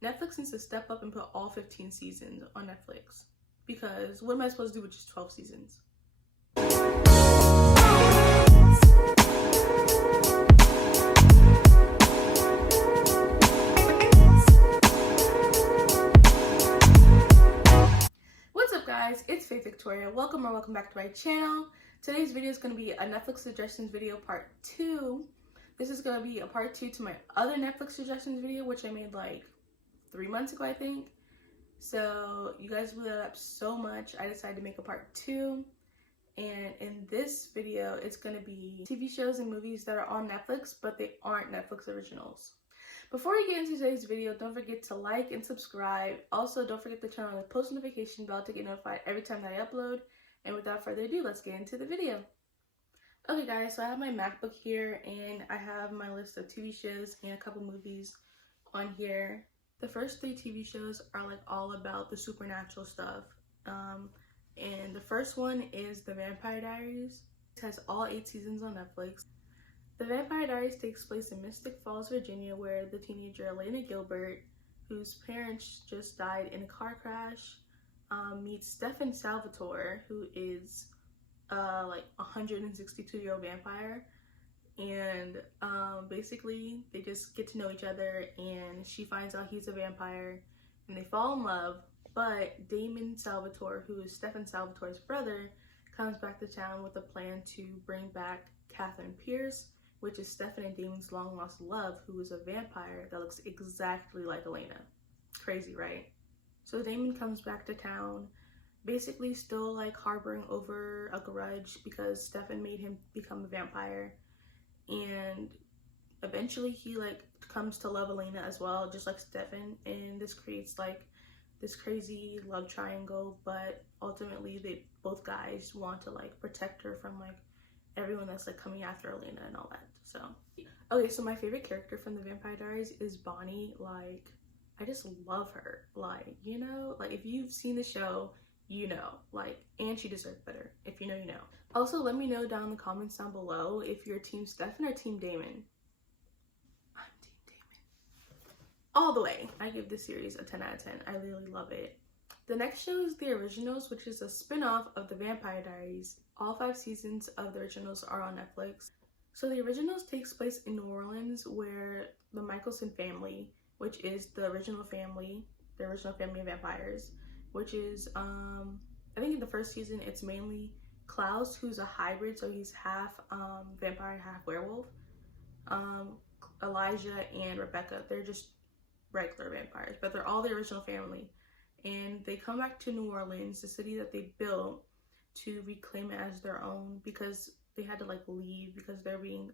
Netflix needs to step up and put all 15 seasons on Netflix. Because what am I supposed to do with just 12 seasons? What's up guys, it's Faith Victoria. Welcome back to my channel. Today's video is going to be a Netflix suggestions video part 2. This is going to be a part 2 to my other Netflix suggestions video, which I made like 3 months ago, I think. So you guys blew that up so much, I decided to make a part 2. And in this video, it's going to be TV shows and movies that are on Netflix, but they aren't Netflix originals. Before we get into today's video, don't forget to like and subscribe. Also, don't forget to turn on the post notification bell to get notified every time that I upload. And without further ado, let's get into the video. Okay guys, so I have my MacBook here and I have my list of TV shows and a couple movies on here. The first 3 TV shows are like all about the supernatural stuff. And the first one is The Vampire Diaries. It has all 8 seasons on Netflix. The Vampire Diaries takes place in Mystic Falls, Virginia, where the teenager Elena Gilbert, whose parents just died in a car crash, meets Stefan Salvatore, who is like a 162-year-old vampire. And basically they just get to know each other, and she finds out he's a vampire and they fall in love. But Damon Salvatore, who is Stefan Salvatore's brother, comes back to town with a plan to bring back Catherine Pierce, which is Stefan and Damon's long lost love, who is a vampire that looks exactly like Elena. Crazy, right? So Damon comes back to town, basically still like harboring over a grudge because Stefan made him become a vampire. And eventually he like comes to love Elena as well, just like Stefan, and this creates like this crazy love triangle. But ultimately both guys want to like protect her from like everyone that's like coming after Elena and all that. So okay, so my favorite character from The Vampire Diaries is Bonnie. Like, I just love her. Like, you know, like if you've seen the show, you know, like, and she deserves better. If you know, you know. Also, let me know down in the comments down below if you're Team Stefan or Team Damon. I'm Team Damon. All the way. I give this series a 10 out of 10. I really love it. The next show is The Originals, which is a spin-off of The Vampire Diaries. All 5 seasons of The Originals are on Netflix. So The Originals takes place in New Orleans, where the Michelson family, which is the original family of vampires, which is, I think in the first season, it's mainly Klaus, who's a hybrid, so he's half vampire, half werewolf. Elijah and Rebecca, they're just regular vampires, but they're all the original family. And they come back to New Orleans, the city that they built, to reclaim it as their own, because they had to like leave because they're being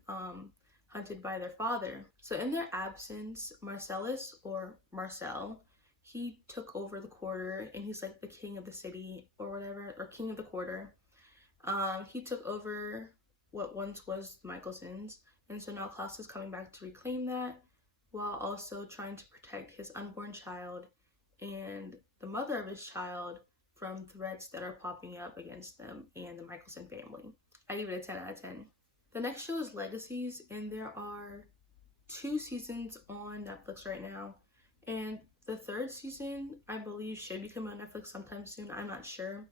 hunted by their father. So in their absence, Marcellus, or Marcel, he took over the quarter, and he's like the king of the city or whatever, or king of the quarter. He took over what once was Michelson's, and so now Klaus is coming back to reclaim that, while also trying to protect his unborn child and the mother of his child from threats that are popping up against them and the Michelson family. I give it a 10 out of 10. The next show is Legacies, and there are 2 seasons on Netflix right now, and the 3rd season, I believe, should be coming on Netflix sometime soon. I'm not sure.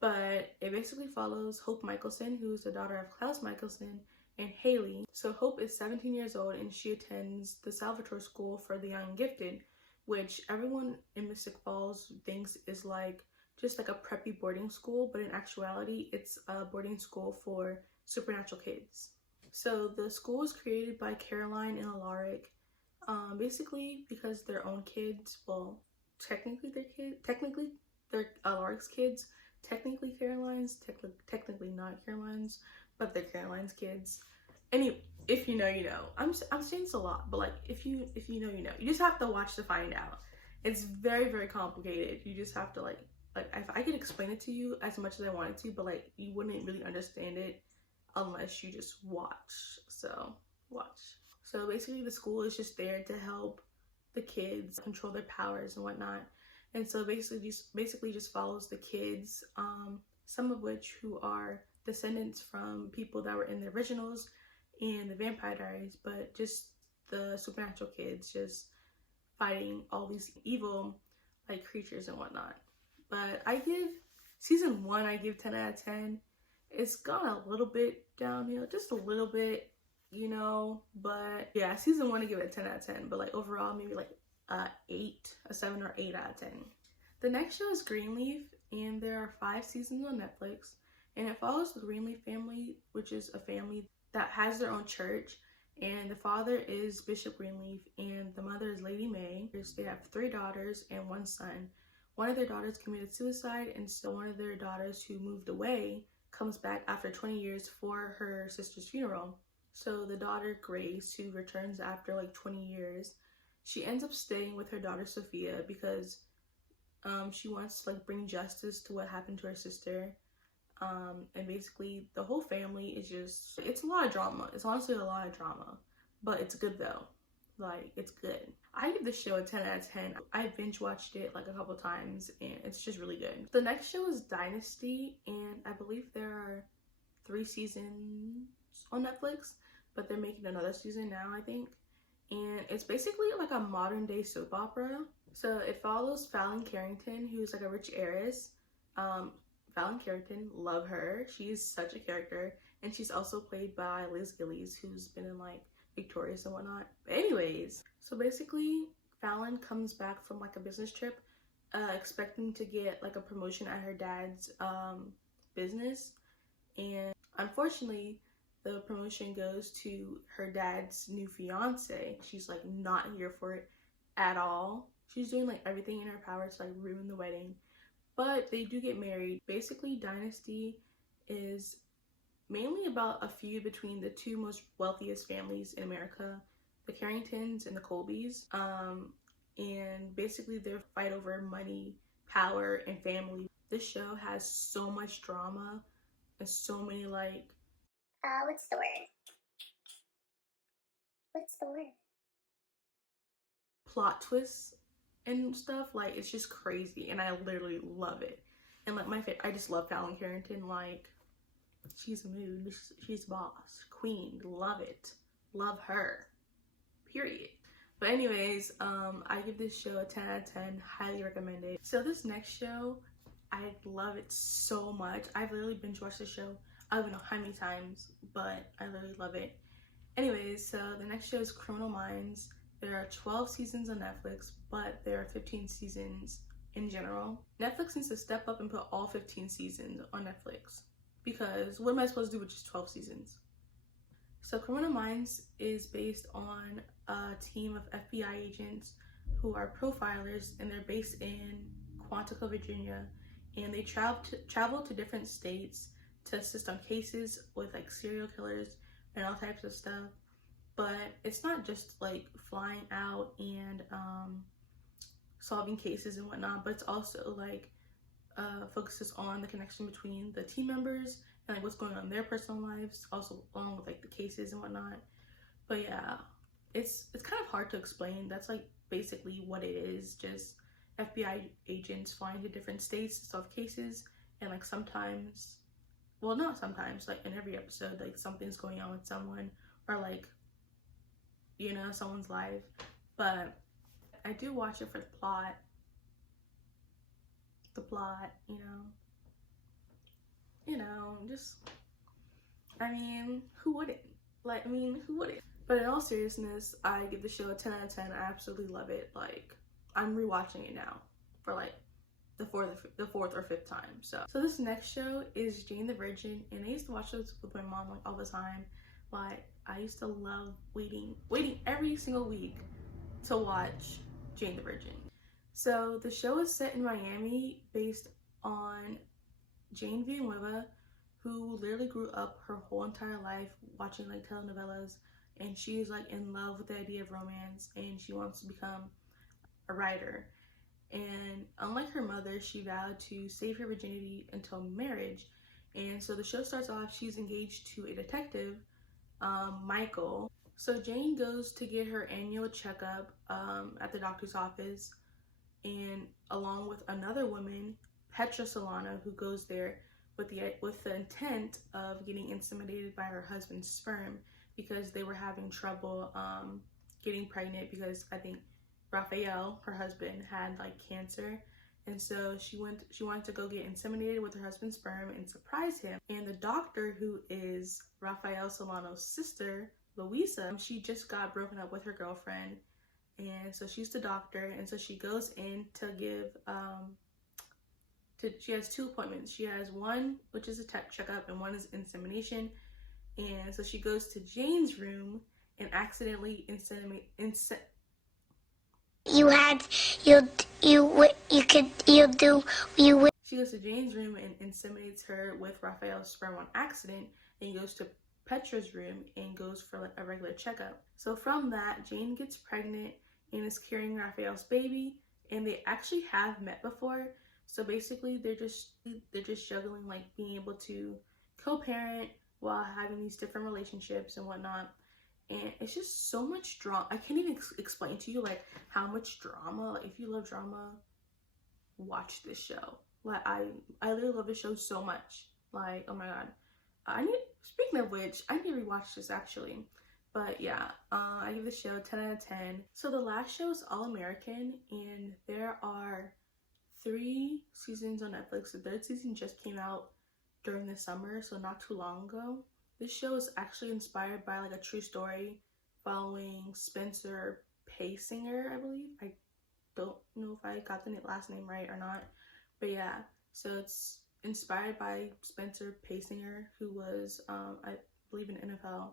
But it basically follows Hope Michelson, who is the daughter of Klaus Michelson, and Haley. So Hope is 17 years old, and she attends the Salvatore School for the Young and Gifted, which everyone in Mystic Falls thinks is like just like a preppy boarding school, but in actuality, it's a boarding school for supernatural kids. So the school was created by Caroline and Alaric, basically because their own kids, well, technically they're Alaric's kids, technically Caroline's, technically not Caroline's, but they're Caroline's kids. Anyway, if you know, you know. I'm saying this a lot, but like if you know, you know. You just have to watch to find out. It's very, very complicated. You just have to like if I could explain it to you as much as I wanted to, but like you wouldn't really understand it unless you just watch. So watch. So basically the school is just there to help the kids control their powers and whatnot. And so basically just follows the kids, some of which who are descendants from people that were in the originals and the Vampire Diaries, but just the supernatural kids just fighting all these evil like creatures and whatnot. But I give season 1, I give 10 out of 10. It's gone a little bit downhill, just a little bit, you know, but yeah, season 1 I give it a 10 out of 10, but like overall maybe like a 7 or 8 out of 10. The next show is Greenleaf, and there are 5 seasons on Netflix, and it follows the Greenleaf family, which is a family that has their own church, and the father is Bishop Greenleaf and the mother is Lady May. They have 3 daughters and 1 son. One of their daughters committed suicide, and so one of their daughters who moved away comes back after 20 years for her sister's funeral. So the daughter Grace, who returns after like 20 years, she ends up staying with her daughter Sophia because she wants to like bring justice to what happened to her sister. And basically the whole family is just, it's a lot of drama. It's honestly a lot of drama, but it's good though. Like, it's good. I give this show a 10 out of 10. I binge watched it like a couple times and it's just really good. The next show is Dynasty, and I believe there are 3 seasons on Netflix, but they're making another season now, I think. And it's basically like a modern day soap opera. So it follows Fallon Carrington, who's like a rich heiress. Fallon Carrington, love her. She's such a character. And she's also played by Liz Gillies, who's been in like Victorious and whatnot. But anyways, so basically Fallon comes back from like a business trip, expecting to get like a promotion at her dad's business. And unfortunately, the promotion goes to her dad's new fiance. She's like not here for it at all. She's doing like everything in her power to like ruin the wedding. But they do get married. Basically, Dynasty is mainly about a feud between the 2 most wealthiest families in America, the Carringtons and the Colbys. And basically their fight over money, power, and family. This show has so much drama and so many like what's the word? What's the word? plot twists and stuff. Like, it's just crazy, and I literally love it. And like I just love Fallon Carrington. Like, she's a mood, she's boss, queen, love it, love her, period. But anyways, I give this show a 10 out of 10, highly recommend it. So this next show, I love it so much. I've literally binge watched the show I don't know how many times, but I literally love it. Anyways, so the next show is Criminal Minds. There are 12 seasons on Netflix, but there are 15 seasons in general. Netflix needs to step up and put all 15 seasons on Netflix, because what am I supposed to do with just 12 seasons? So Criminal Minds is based on a team of FBI agents who are profilers, and they're based in Quantico, Virginia, and they travel to different states to assist on cases with like serial killers and all types of stuff. But it's not just like flying out and solving cases and whatnot, but it's also like focuses on the connection between the team members and like what's going on in their personal lives, also along with like the cases and whatnot. But yeah, it's kind of hard to explain. That's like basically what it is, just FBI agents flying to different states to solve cases, and like sometimes, well, not sometimes, like in every episode, like something's going on with someone, or like, you know, someone's life. But I do watch it for the plot, just, I mean, who wouldn't? Like, I mean, who wouldn't? But in all seriousness, I give the show a 10 out of 10. I absolutely love it. Like, I'm rewatching it now for like the fourth or fifth time. So this next show is Jane the Virgin, and I used to watch this with my mom like all the time. Like, I used to love waiting every single week to watch Jane the Virgin. So the show is set in Miami, based on Jane Villanueva, who literally grew up her whole entire life watching like telenovelas, and she's like in love with the idea of romance, and she wants to become a writer. And unlike her mother, she vowed to save her virginity until marriage. And so the show starts off, she's engaged to a detective, Michael. So Jane goes to get her annual checkup at the doctor's office, and along with another woman, Petra Solano, who goes there with the intent of getting inseminated by her husband's sperm, because they were having trouble getting pregnant, because I think Raphael, her husband, had like cancer, and so she wanted to go get inseminated with her husband's sperm and surprise him. And the doctor, who is Raphael Solano's sister, Louisa, she just got broken up with her girlfriend, and so she's the doctor, and so she goes in to give she has 2 appointments. She has one which is a checkup and one is insemination. And so she goes to Jane's room and accidentally She goes to Jane's room and inseminates her with Raphael's sperm on accident, and he goes to Petra's room and goes for like a regular checkup. So from that, Jane gets pregnant and is carrying Raphael's baby, and they actually have met before. So basically they're just juggling like being able to co-parent while having these different relationships and whatnot. And it's just so much drama. I can't even explain to you like how much drama. Like, if you love drama, watch this show. Like, I literally love this show so much. Like, oh my god. Speaking of which, I need to rewatch this actually. But yeah, I give the show 10 out of 10. So the last show is All American, and there are 3 seasons on Netflix. The 3rd season just came out during the summer, so not too long ago. This show is actually inspired by like a true story following Spencer Paysinger, I believe. I don't know if I got the last name right or not, but yeah, so it's inspired by Spencer Paysinger, who was I believe in NFL,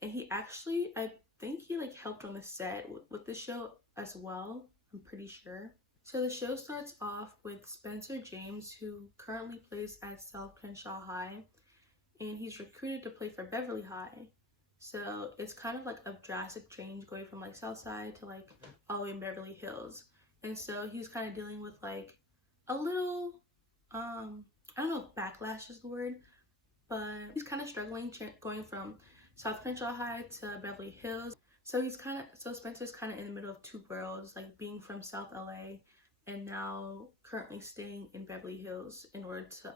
and he actually, I think he like helped on the set with the show as well, I'm pretty sure. So the show starts off with Spencer James, who currently plays at South Crenshaw High, and he's recruited to play for Beverly High. So it's kind of like a drastic change going from like Southside to like all the way in Beverly Hills. And so he's kind of dealing with like a little, I don't know if backlash is the word, but he's kind of struggling going from South Crenshaw High to Beverly Hills. So Spencer's kind of in the middle of 2 worlds, like being from South LA and now currently staying in Beverly Hills in order to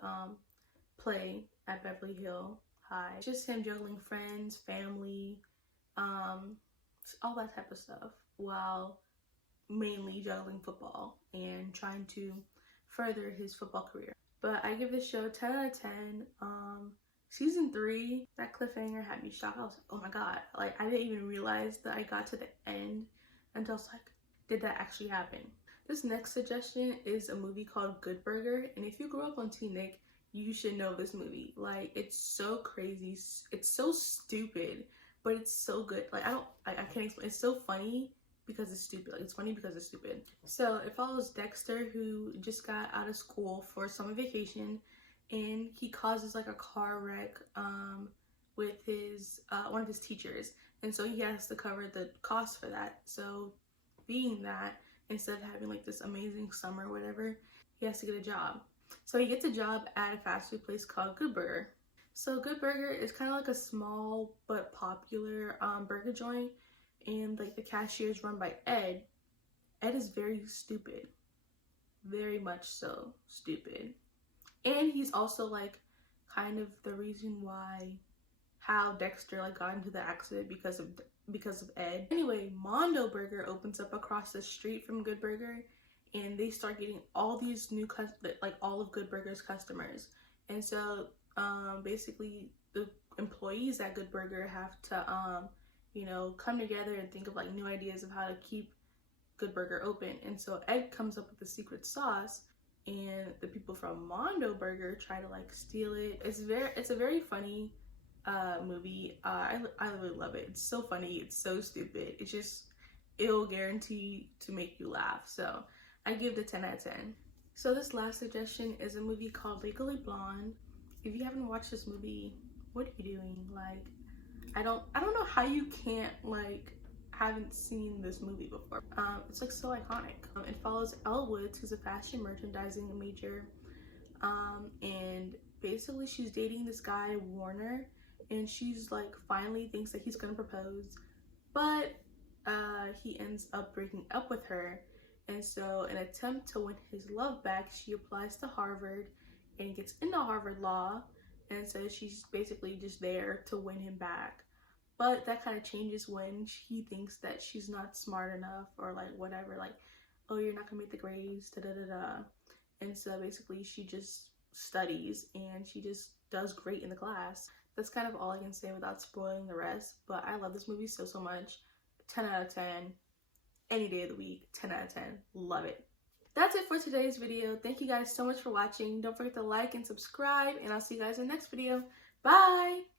play at Beverly Hill High. It's just him juggling friends, family, all that type of stuff, while mainly juggling football and trying to further his football career. But I give this show 10 out of 10. Season 3, that cliffhanger had me shocked. I was like, oh my god, like I didn't even realize that I got to the end until I was like, did that actually happen? This next suggestion is a movie called Good Burger, and if you grew up on Teen Nick, you should know this movie. Like, it's so crazy, it's so stupid, but it's so good. Like, I can't explain. It's so funny because it's stupid. Like, it's funny because it's stupid. So it follows Dexter, who just got out of school for summer vacation, and he causes like a car wreck with his one of his teachers, and so he has to cover the cost for that. So being that, instead of having like this amazing summer or whatever, he has to get a job. So he gets a job at a fast food place called Good Burger. So Good Burger is kind of like a small but popular burger joint, and like the cashier is run by Ed. Ed is very stupid, very much so stupid, and he's also like kind of the reason why how Dexter like got into the accident because of Ed. Anyway, Mondo Burger opens up across the street from Good Burger, and they start getting all these new like all of Good Burger's customers. And so basically the employees at Good Burger have to you know, come together and think of like new ideas of how to keep Good Burger open. And so Ed comes up with the secret sauce, and the people from Mondo Burger try to like steal it. It's a very funny movie. I really love it. It's so funny, it's so stupid, it'll guarantee to make you laugh. So I give it a 10 out of 10. So this last suggestion is a movie called Legally Blonde. If you haven't watched this movie, what are you doing? Like, I don't know how you can't like haven't seen this movie before. It's like so iconic. It follows Elle Woods, who's a fashion merchandising major, and basically she's dating this guy Warner, and she's like finally thinks that he's gonna propose, but he ends up breaking up with her. And so in an attempt to win his love back, she applies to Harvard and gets into Harvard Law, and so she's basically just there to win him back. But that kind of changes when he thinks that she's not smart enough or like whatever, like, oh, you're not gonna make the grades, da da da da. And so basically she just studies and she just does great in the class. That's kind of all I can say without spoiling the rest. But I love this movie so much. 10 out of 10. Any day of the week, 10 out of 10. Love it. That's it for today's video. Thank you guys so much for watching. Don't forget to like and subscribe, and I'll see you guys in the next video. Bye!